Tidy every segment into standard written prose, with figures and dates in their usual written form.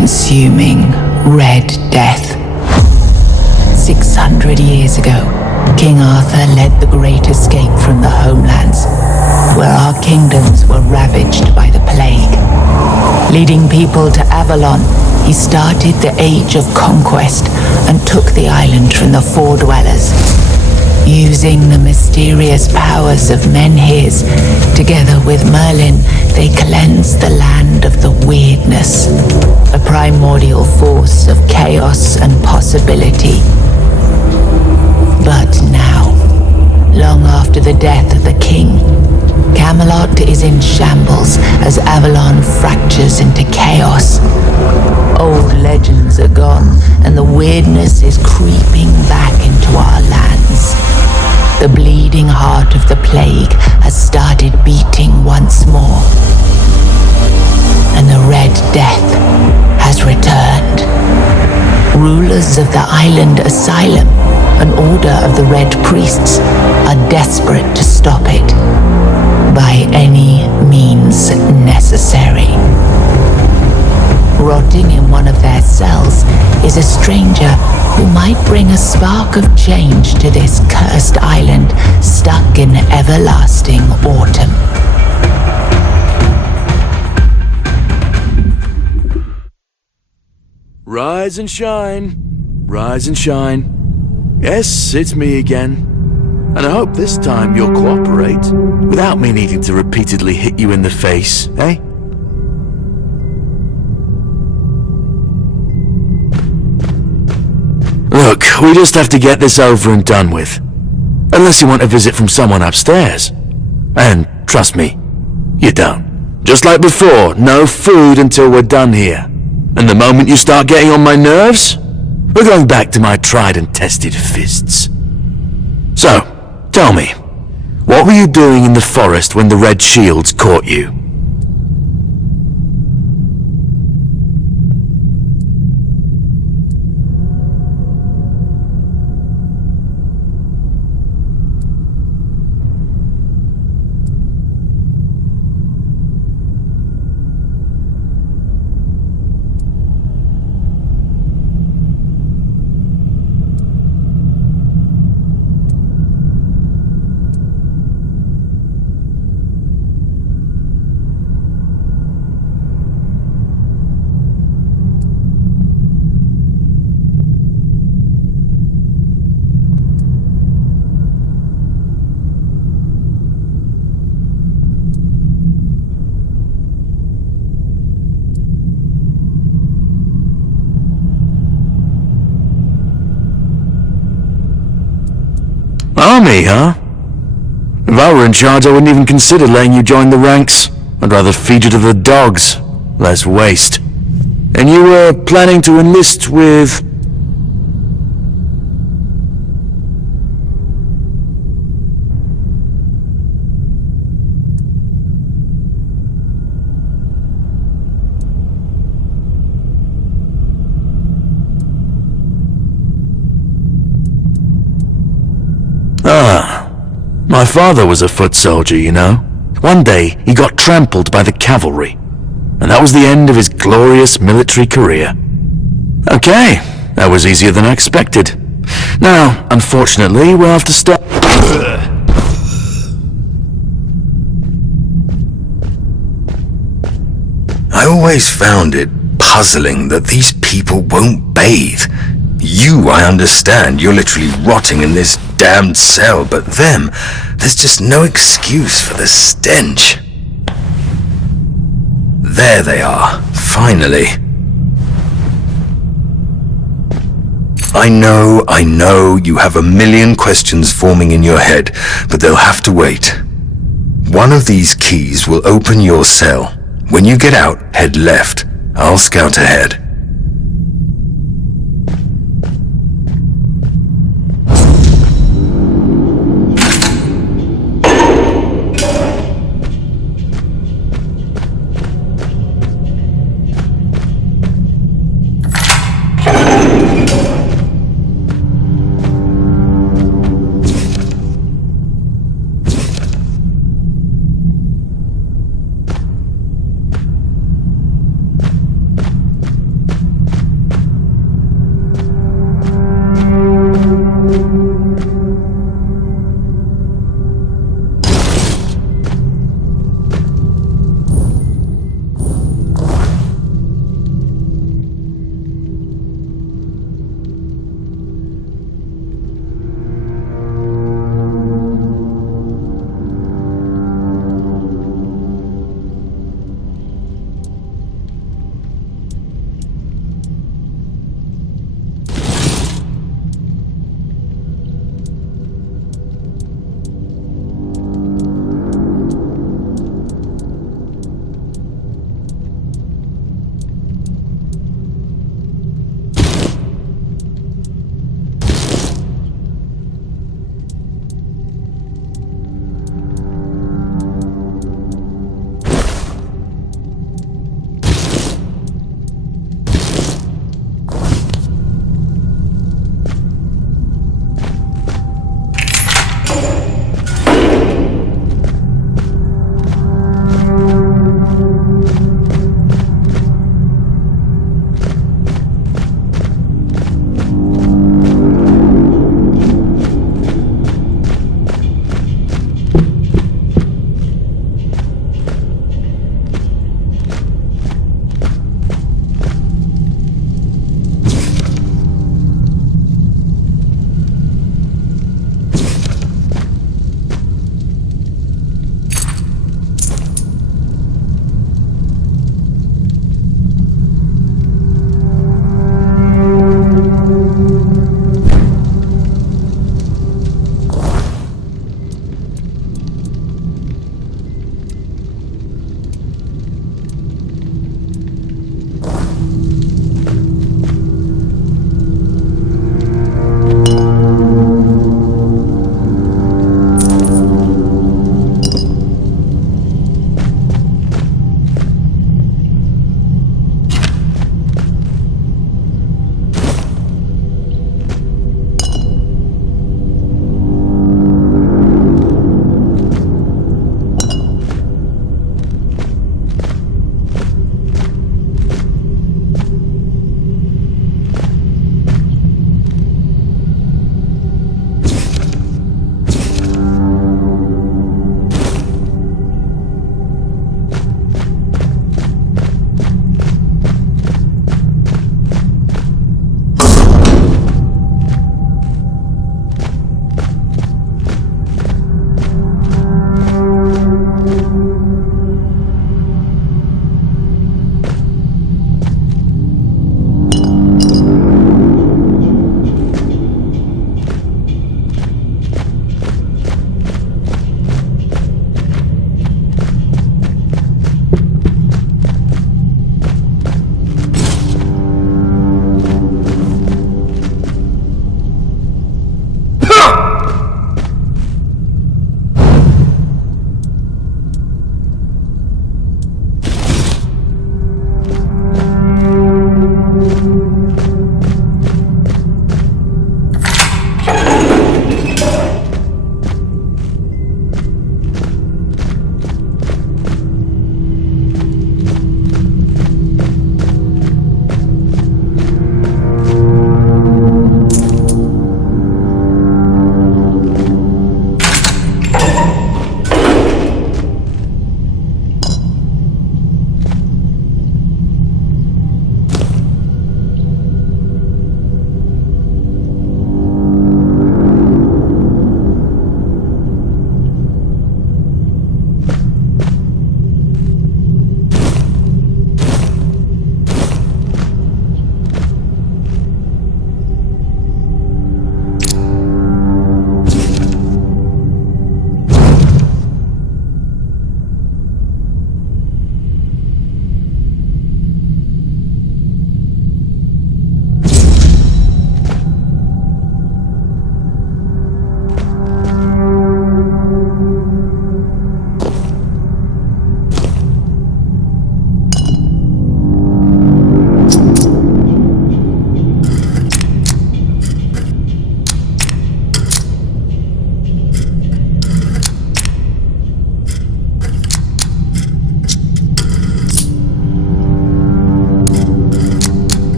all-consuming Red Death. 600 years ago, King Arthur led the great escape from the homelands, where our kingdoms were ravaged by the plague. Leading people to Avalon, he started the Age of Conquest and took the island from the Four Dwellers. Using the mysterious powers of Menhirs, together with Merlin, they cleansed the land of the weirdness, a primordial force of chaos and possibility. But now, long after the death of the king, Camelot is in shambles as Avalon fractures into chaos. Old legends are gone, and the weirdness is creeping back into our lands. The bleeding heart of the plague has started beating once more, and the Red Death has returned. Rulers of the island asylum, an order of the Red Priests, are desperate to stop it by any means necessary. Rotting in one of their cells is a stranger who might bring a spark of change to this cursed island stuck in everlasting autumn. Rise and shine, rise and shine. Yes, it's me again. And I hope this time you'll cooperate, without me needing to repeatedly hit you in the face, eh? Look, we just have to get this over and done with. Unless you want a visit from someone upstairs. And trust me, you don't. Just like before, no food until we're done here. And the moment you start getting on my nerves, we're going back to my tried and tested fists. So, tell me, what were you doing in the forest when the Red Shields caught you? Army, huh? If I were in charge, I wouldn't even consider letting you join the ranks. I'd rather feed you to the dogs. Less waste. And you were planning to enlist with... My father was a foot soldier, you know. One day, he got trampled by the cavalry. And that was the end of his glorious military career. Okay, that was easier than I expected. Now, unfortunately, we'll have to stop... I always found it puzzling that these people won't bathe. You, I understand, you're literally rotting in this damned cell, but them, there's just no excuse for the stench. There they are, finally. I know, you have a million questions forming in your head, but they'll have to wait. One of these keys will open your cell. When you get out, head left. I'll scout ahead.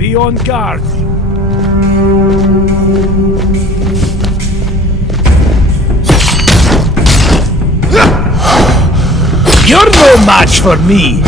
Be on guard. You're no match for me!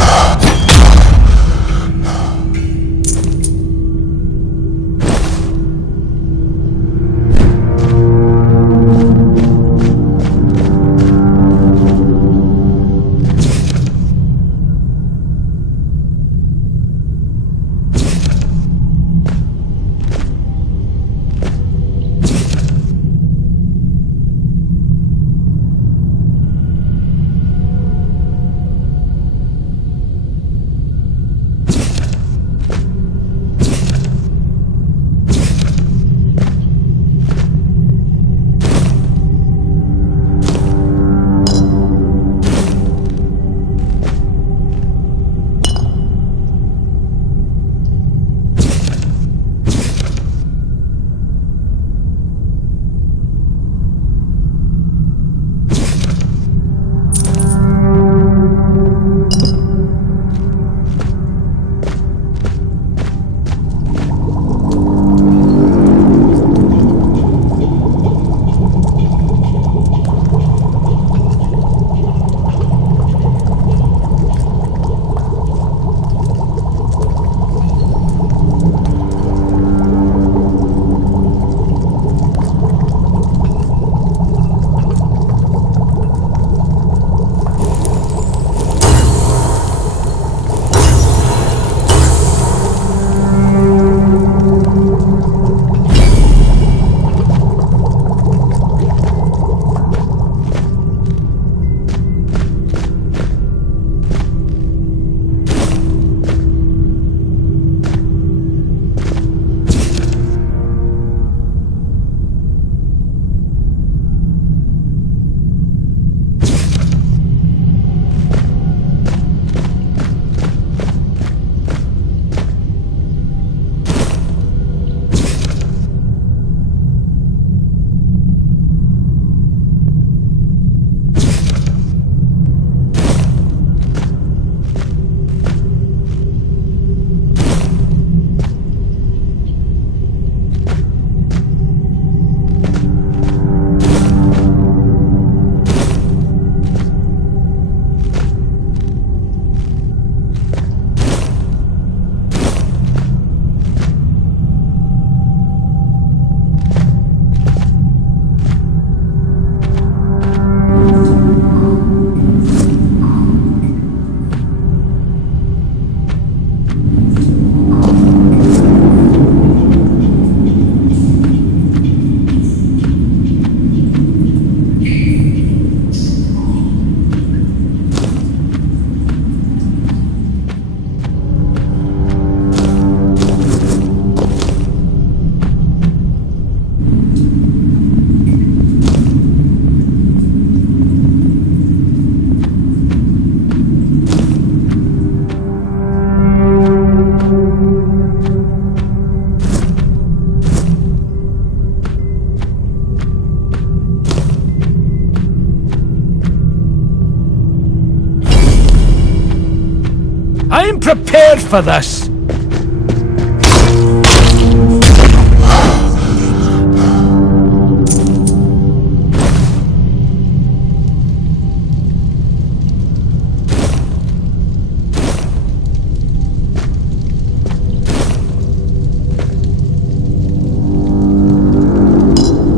I'm prepared for this!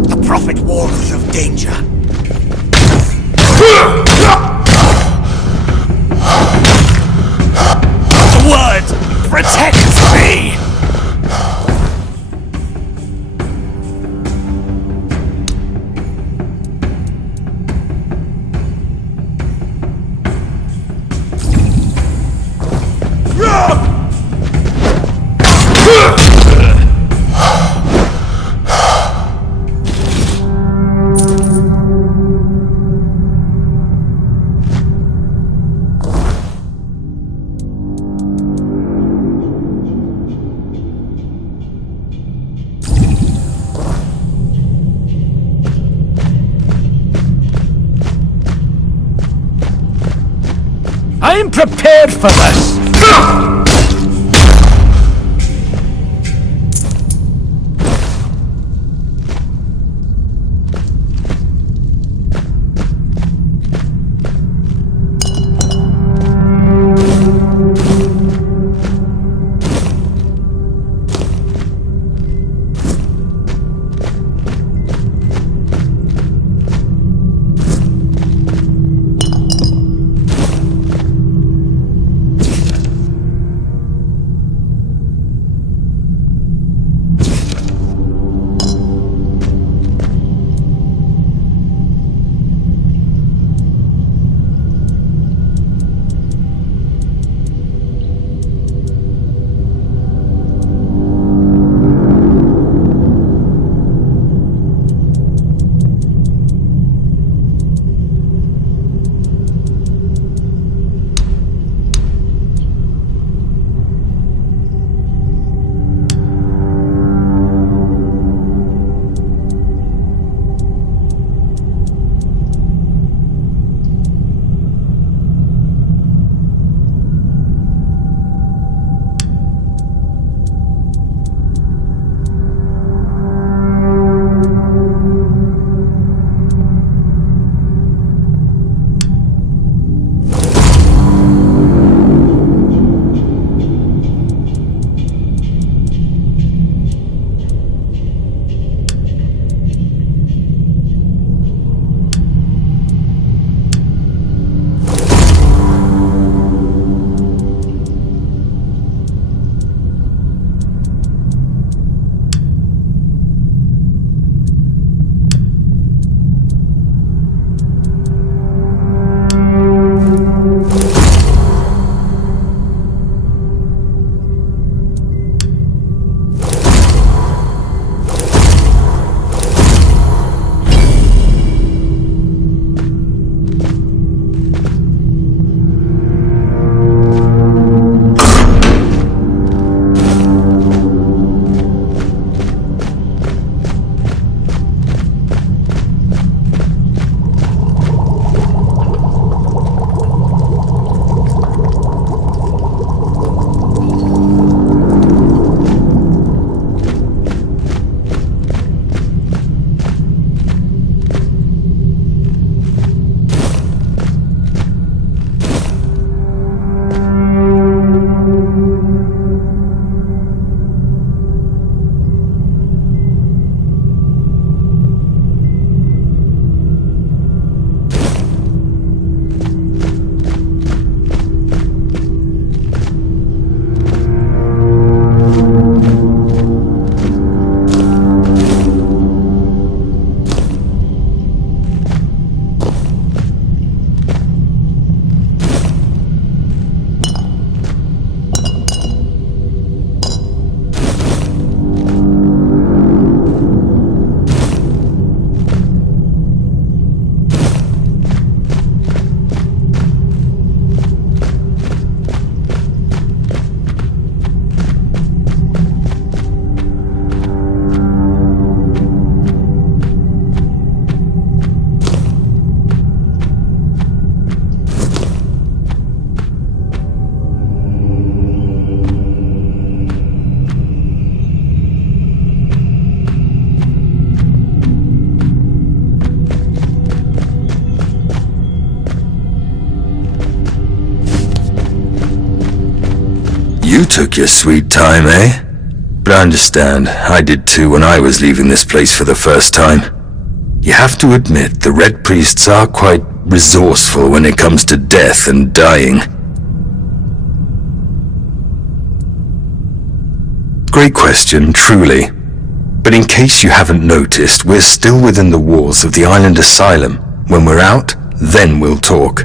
The Prophet warned us of danger. The word protects me! I'm prepared for this! You took your sweet time, eh? But I understand. I did too when I was leaving this place for the first time. You have to admit, the Red Priests are quite resourceful when it comes to death and dying. Great question, truly. But in case you haven't noticed, we're still within the walls of the island asylum. When we're out, then we'll talk.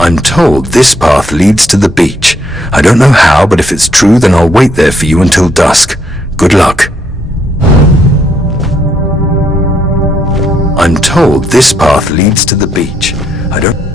I'm told this path leads to the beach. I don't know how, but if it's true, then I'll wait there for you until dusk. Good luck. I'm told this path leads to the beach. I don't...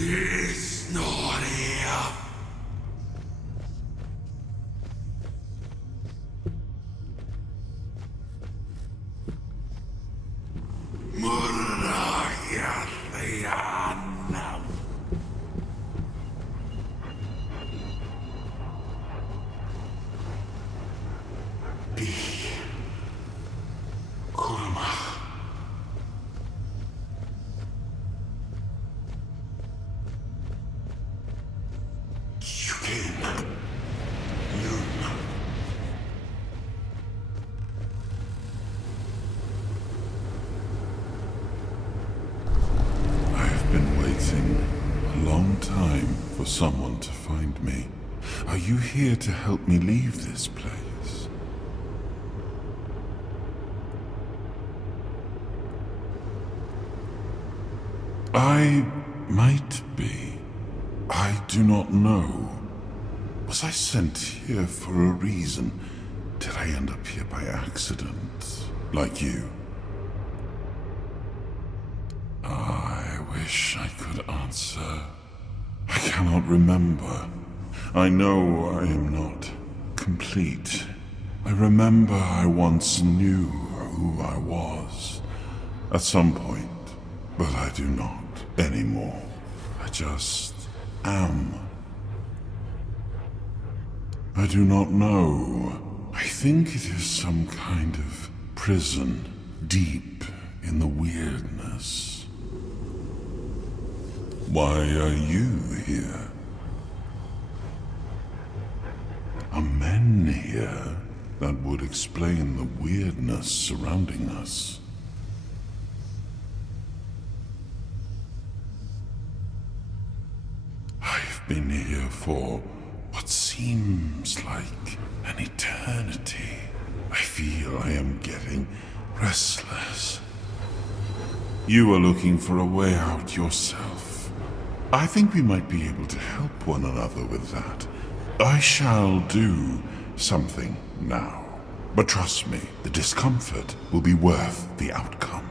It's not here. Someone to find me. Are you here to help me leave this place? I might be. I do not know. Was I sent here for a reason? Did I end up here by accident? Like you? I wish I could answer. I cannot remember. I know I am not complete. I remember I once knew who I was at some point, but I do not anymore. I just am. I do not know. I think it is some kind of prison deep in the weirdness. Why are you here? Are men here? That would explain the weirdness surrounding us. I've been here for what seems like an eternity. I feel I am getting restless. You are looking for a way out yourself. I think we might be able to help one another with that. I shall do something now. But trust me, the discomfort will be worth the outcome.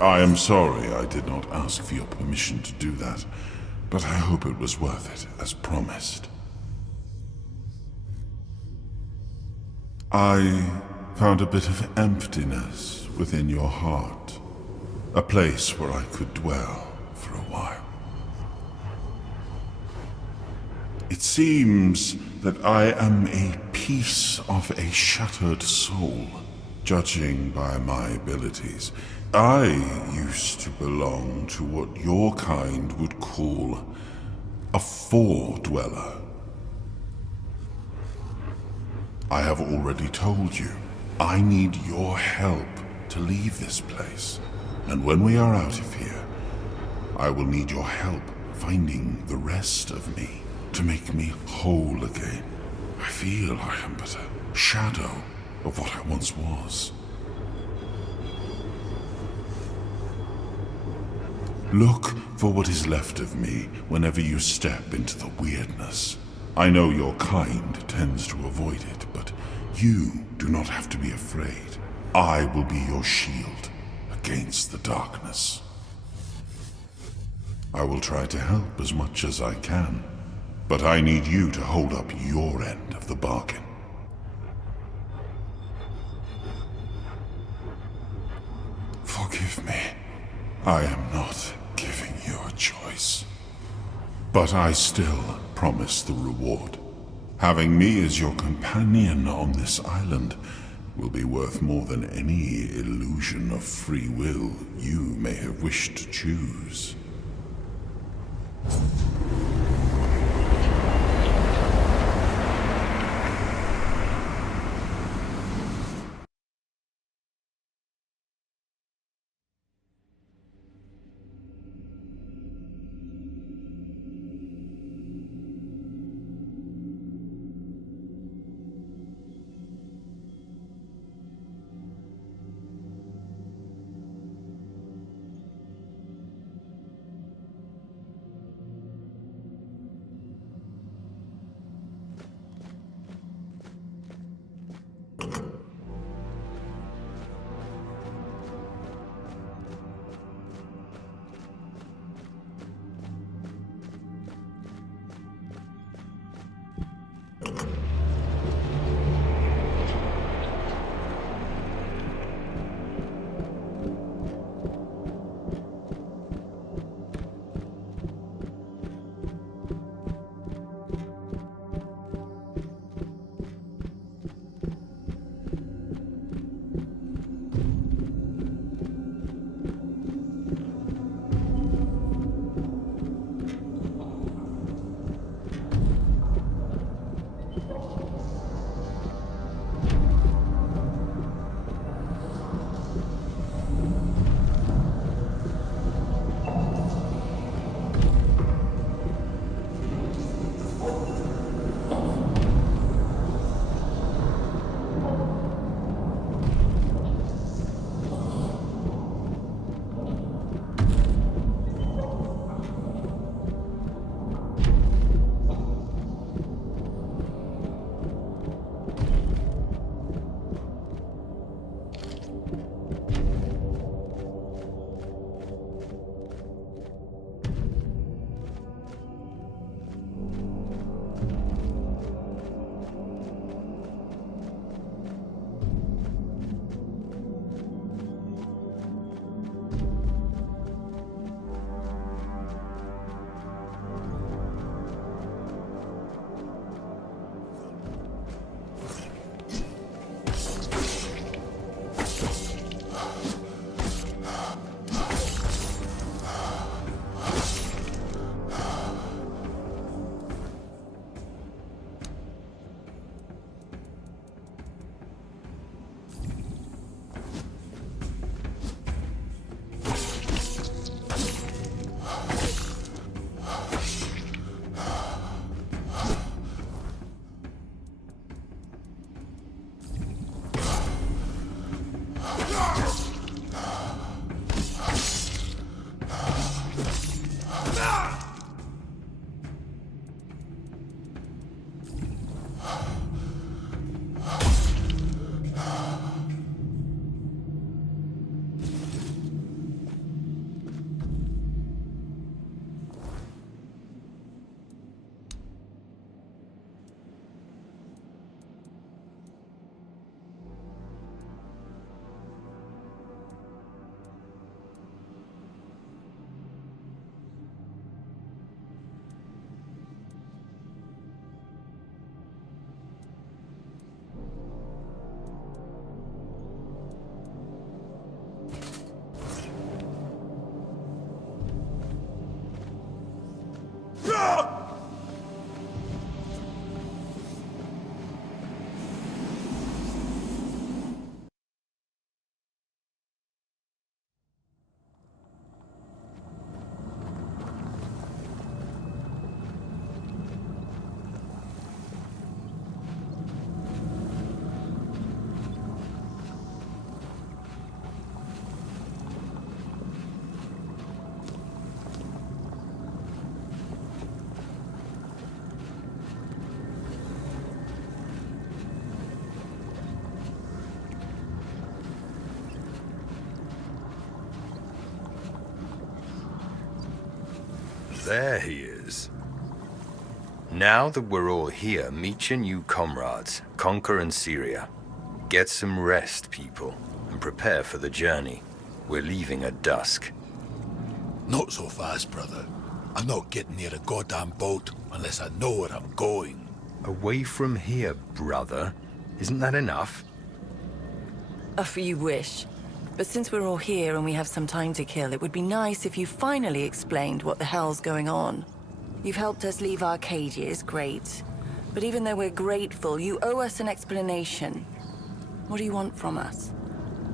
I am sorry I did not ask for your permission to do that, but I hope it was worth it, as promised. I found a bit of emptiness within your heart, a place where I could dwell for a while. It seems that I am a piece of a shattered soul, judging by my abilities. I used to belong to what your kind would call a four-dweller. I have already told you, I need your help to leave this place. And when we are out of here, I will need your help finding the rest of me to make me whole again. I feel I am but a shadow of what I once was. Look for what is left of me whenever you step into the weirdness. I know your kind tends to avoid it, but you do not have to be afraid. I will be your shield against the darkness. I will try to help as much as I can, but I need you to hold up your end of the bargain. Forgive me. I am not giving you a choice. But I still promise the reward. Having me as your companion on this island will be worth more than any illusion of free will you may have wished to choose. There he is. Now that we're all here, meet your new comrades, Conquer and Syria. Get some rest, people, and prepare for the journey. We're leaving at dusk. Not so fast, brother. I'm not getting near a goddamn boat unless I know where I'm going. Away from here, brother. Isn't that enough? If you wish. But since we're all here and we have some time to kill, it would be nice if you finally explained what the hell's going on. You've helped us leave Arcadia's great. But even though we're grateful, you owe us an explanation. What do you want from us?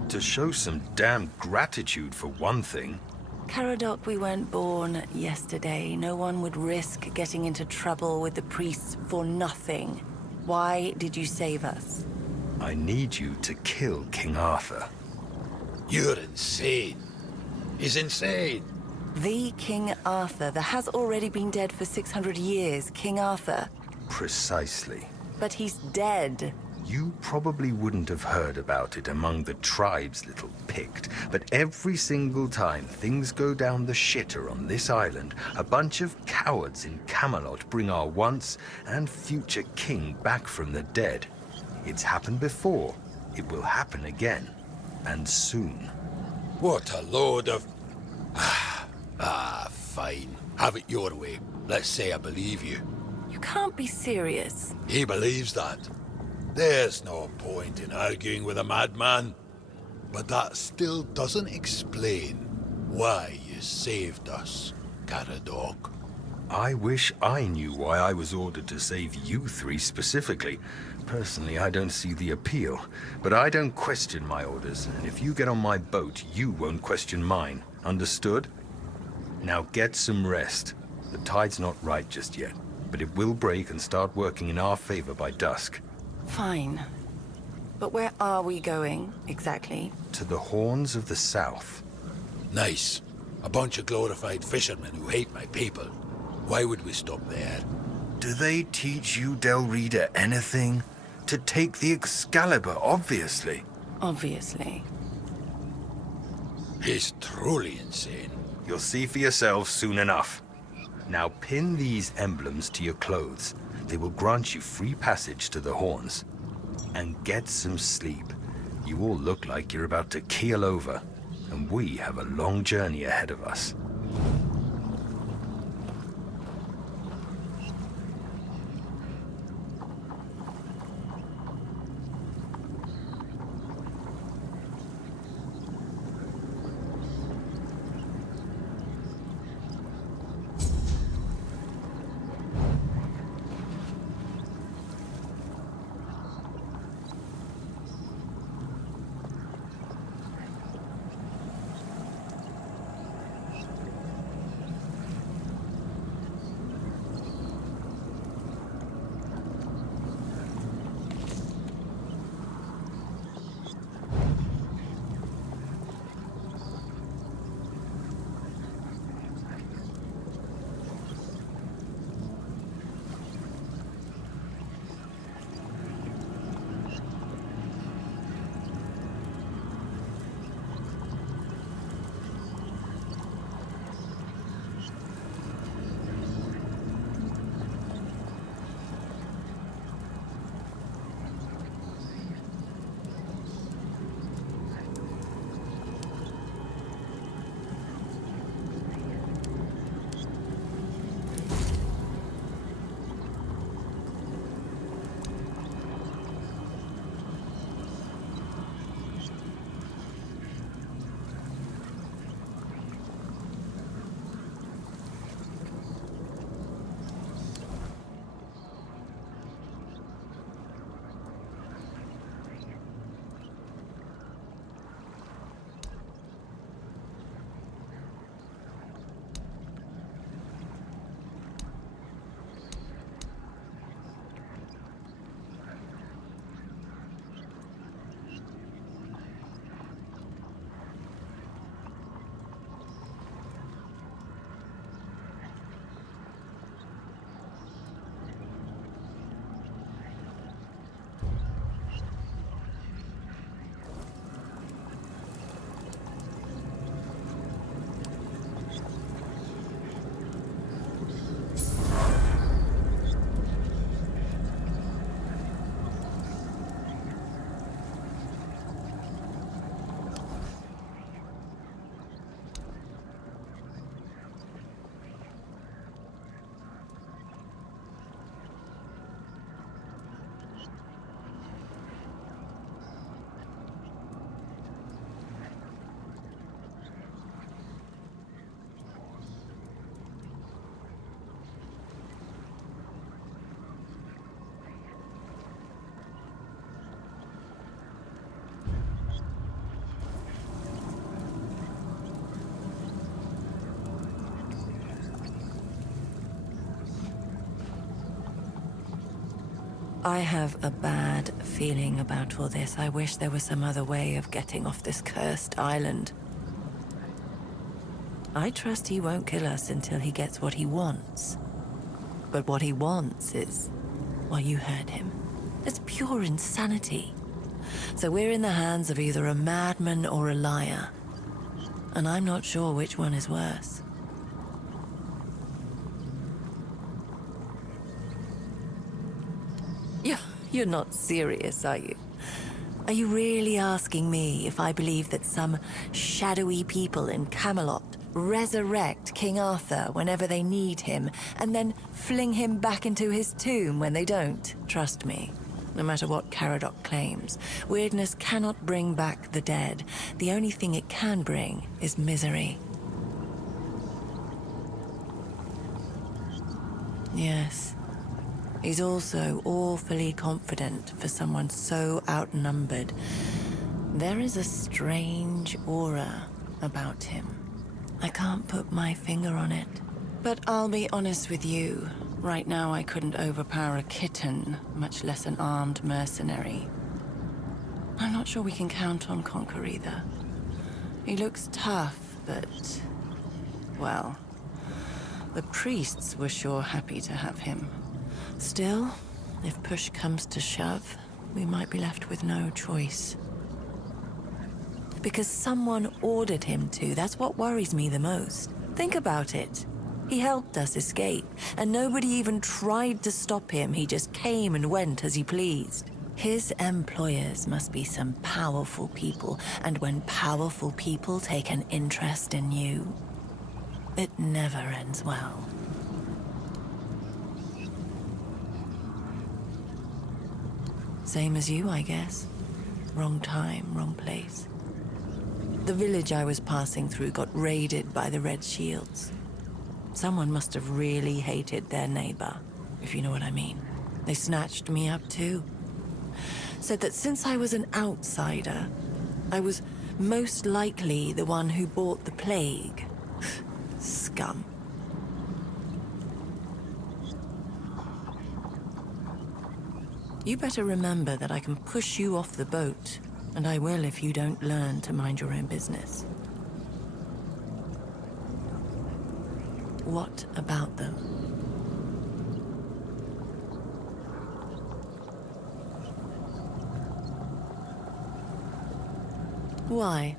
To show some damn gratitude for one thing. Caradoc, we weren't born yesterday. No one would risk getting into trouble with the priests for nothing. Why did you save us? I need you to kill King Arthur. You're insane. He's insane. The King Arthur that has already been dead for 600 years. King Arthur. Precisely. But he's dead. You probably wouldn't have heard about it among the tribes, little Pict, but every single time things go down the shitter on this island, a bunch of cowards in Camelot bring our once and future king back from the dead. It's happened before. It will happen again. And soon. What a load of... fine. Have it your way. Let's say I believe you. You can't be serious. He believes that. There's no point in arguing with a madman. But that still doesn't explain why you saved us, Caradoc. I wish I knew why I was ordered to save you three specifically. Personally, I don't see the appeal, but I don't question my orders, and if you get on my boat, you won't question mine. Understood? Now get some rest. The tide's not right just yet, but it will break and start working in our favor by dusk. Fine. But where are we going, exactly? To the Horns of the South. Nice. A bunch of glorified fishermen who hate my people. Why would we stop there? Do they teach you, Del Rita, anything? To take the Excalibur, obviously. Obviously. He's truly insane. You'll see for yourselves soon enough. Now pin these emblems to your clothes. They will grant you free passage to the Horns. And get some sleep. You all look like you're about to keel over, and we have a long journey ahead of us. I have a bad feeling about all this. I wish there was some other way of getting off this cursed island. I trust he won't kill us until he gets what he wants. But what he wants is, well, you heard him. It's pure insanity. So we're in the hands of either a madman or a liar. And I'm not sure which one is worse. You're not serious, are you? Are you really asking me if I believe that some shadowy people in Camelot resurrect King Arthur whenever they need him, and then fling him back into his tomb when they don't? Trust me, no matter what Caradoc claims, weirdness cannot bring back the dead. The only thing it can bring is misery. Yes. He's also awfully confident for someone so outnumbered. There is a strange aura about him. I can't put my finger on it. But I'll be honest with you. Right now I couldn't overpower a kitten, much less an armed mercenary. I'm not sure we can count on Conquer either. He looks tough, but... well, the priests were sure happy to have him. Still, if push comes to shove, we might be left with no choice. Because someone ordered him to, that's what worries me the most. Think about it. He helped us escape, and nobody even tried to stop him. He just came and went as he pleased. His employers must be some powerful people, and when powerful people take an interest in you, it never ends well. Same as you, I guess. Wrong time, wrong place. The village I was passing through got raided by the Red Shields. Someone must have really hated their neighbor, if you know what I mean. They snatched me up too. Said that since I was an outsider, I was most likely the one who brought the plague. Scum. You better remember that I can push you off the boat, and I will if you don't learn to mind your own business. What about them? Why?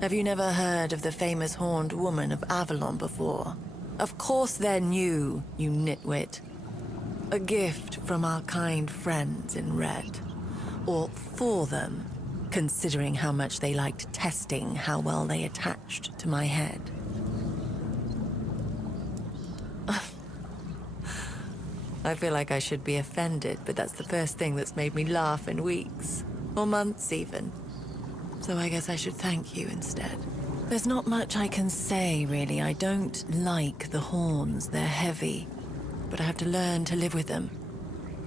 Have you never heard of the famous horned woman of Avalon before? Of course they're new, you nitwit. A gift from our kind friends in Red. Or for them, considering how much they liked testing how well they attached to my head. I feel like I should be offended, but that's the first thing that's made me laugh in weeks. Or months even. So I guess I should thank you instead. There's not much I can say, really. I don't like the horns. They're heavy. But I have to learn to live with them.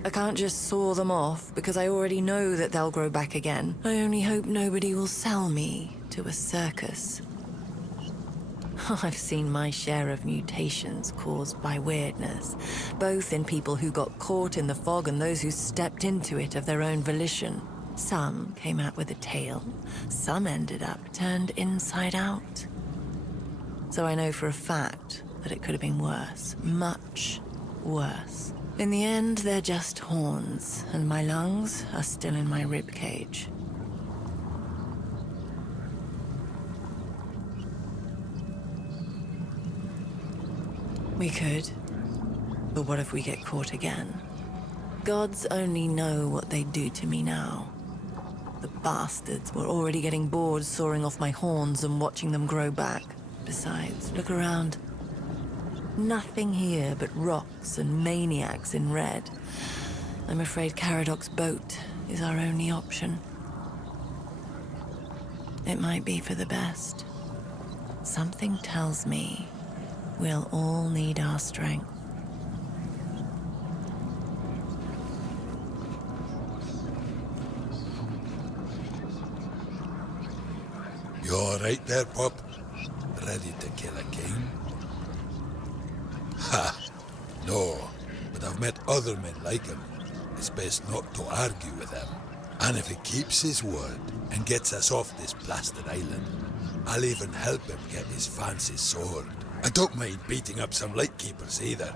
I can't just saw them off, because I already know that they'll grow back again. I only hope nobody will sell me to a circus. I've seen my share of mutations caused by weirdness, both in people who got caught in the fog and those who stepped into it of their own volition. Some came out with a tail, some ended up turned inside out. So I know for a fact that it could have been worse, much worse. In the end, they're just horns, and my lungs are still in my rib cage. We could, but what if we get caught again? Gods only know what they'd do to me now. The bastards were already getting bored sawing off my horns and watching them grow back. Besides, look around. Nothing here but rocks and maniacs in red. I'm afraid Caradoc's boat is our only option. It might be for the best. Something tells me we'll all need our strength. You all right there, pup? Ready to kill a king? Ha! No, but I've met other men like him. it's best not to argue with him. And if he keeps his word and gets us off this blasted island, I'll even help him get his fancy sword. I don't mind beating up some lightkeepers either.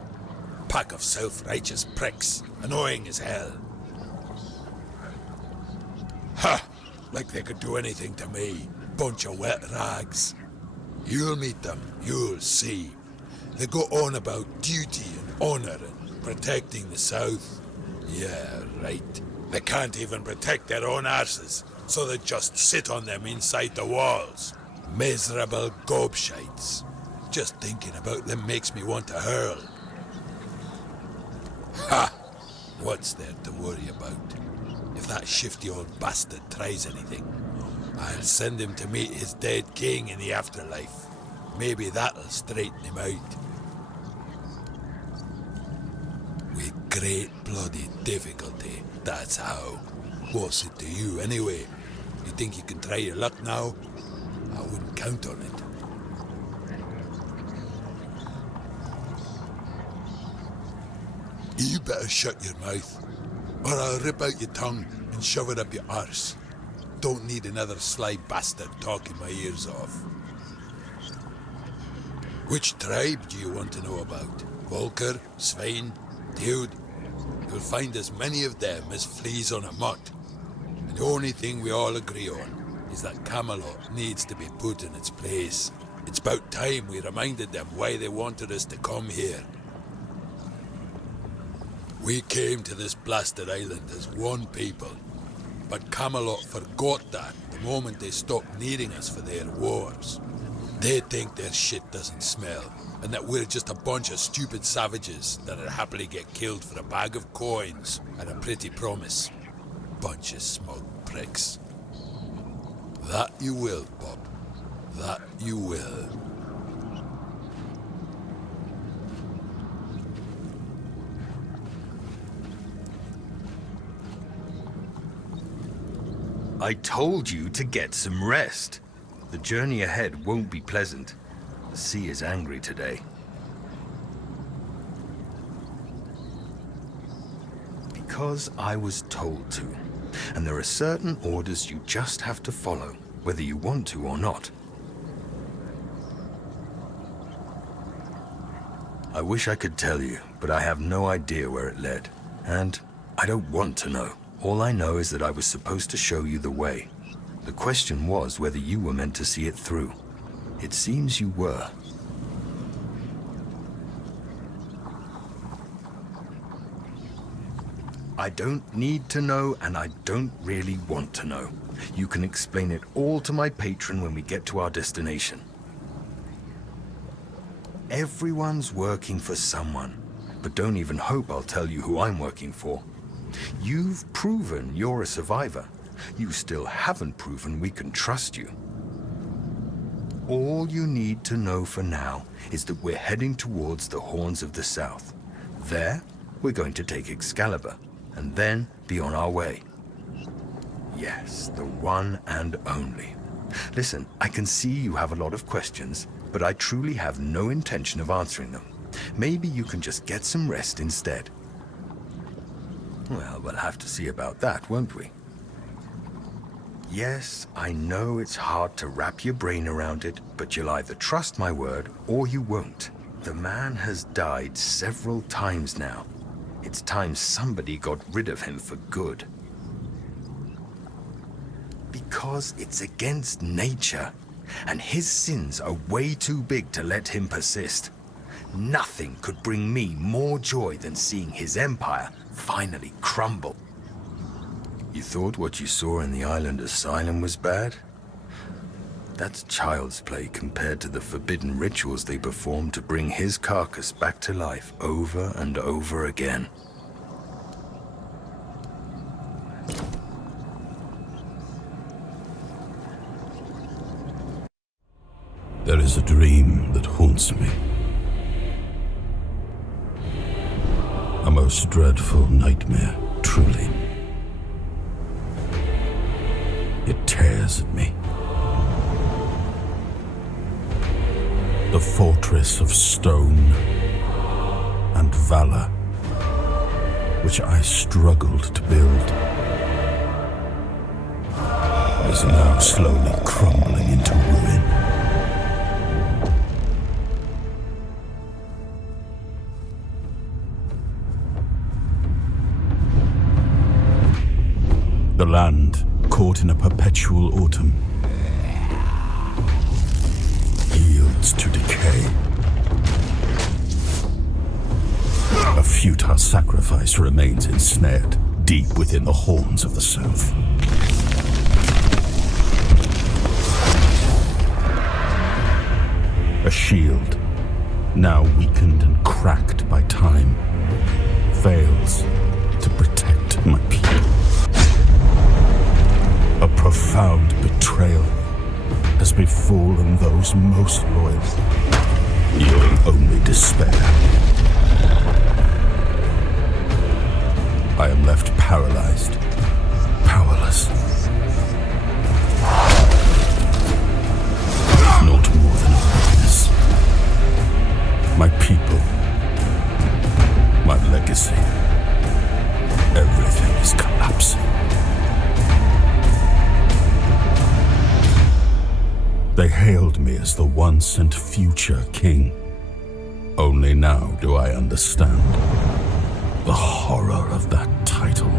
Pack of self-righteous pricks, annoying as hell. Ha! Like they could do anything to me. Bunch of wet rags. You'll meet them, you'll see. They go on about duty and honor and protecting the South. Yeah, right. They can't even protect their own arses, so they just sit on them inside the walls. Miserable gobshites. Just thinking about them makes me want to hurl. Ha! What's there to worry about? If that shifty old bastard tries anything, I'll send him to meet his dead king in the afterlife. Maybe that'll straighten him out. With great bloody difficulty, that's how. What's it to you, anyway? You think you can try your luck now? I wouldn't count on it. You better shut your mouth, or I'll rip out your tongue and shove it up your arse. Don't need another sly bastard talking my ears off. Which tribe do you want to know about? Volker, Svein, Dude? You'll find as many of them as fleas on a mutt. And the only thing we all agree on is that Camelot needs to be put in its place. It's about time we reminded them why they wanted us to come here. We came to this blasted island as one people, but Camelot forgot that the moment they stopped needing us for their wars. They think their shit doesn't smell, and that we're just a bunch of stupid savages that'd happily get killed for a bag of coins and a pretty promise. Bunch of smug pricks. That you will, Bob. That you will. I told you to get some rest. The journey ahead won't be pleasant. The sea is angry today. Because I was told to. And there are certain orders you just have to follow, whether you want to or not. I wish I could tell you, but I have no idea where it led. And I don't want to know. All I know is that I was supposed to show you the way. The question was whether you were meant to see it through. It seems you were. I don't need to know, and I don't really want to know. You can explain it all to my patron when we get to our destination. Everyone's working for someone, but don't even hope I'll tell you who I'm working for. You've proven you're a survivor. You still haven't proven we can trust you. All you need to know for now is that we're heading towards the Horns of the South. There, we're going to take Excalibur, and then be on our way. Yes, the one and only. Listen, I can see you have a lot of questions, but I truly have no intention of answering them. Maybe you can just get some rest instead. Well, we'll have to see about that, won't we? Yes, I know it's hard to wrap your brain around it, but you'll either trust my word or you won't. The man has died several times now. It's time somebody got rid of him for good. Because it's against nature, and his sins are way too big to let him persist. Nothing could bring me more joy than seeing his empire finally crumble. You thought what you saw in the island asylum was bad? That's child's play compared to the forbidden rituals they performed to bring his carcass back to life over and over again. There is a dream that haunts me. A most dreadful nightmare, truly. It tears at me. The fortress of stone and valor which I struggled to build, is now slowly crumbling into ruin. The land, caught in a perpetual autumn, yields to decay. A futile sacrifice remains ensnared deep within the horns of the south. A shield, now weakened and cracked by time, fails to protect my people. A profound betrayal has befallen those most loyal, yielding only despair. I am left paralyzed, powerless. Not more than a witness. My people, my legacy, everything is collapsing. They hailed me as the once and future king. Only now do I understand the horror of that title.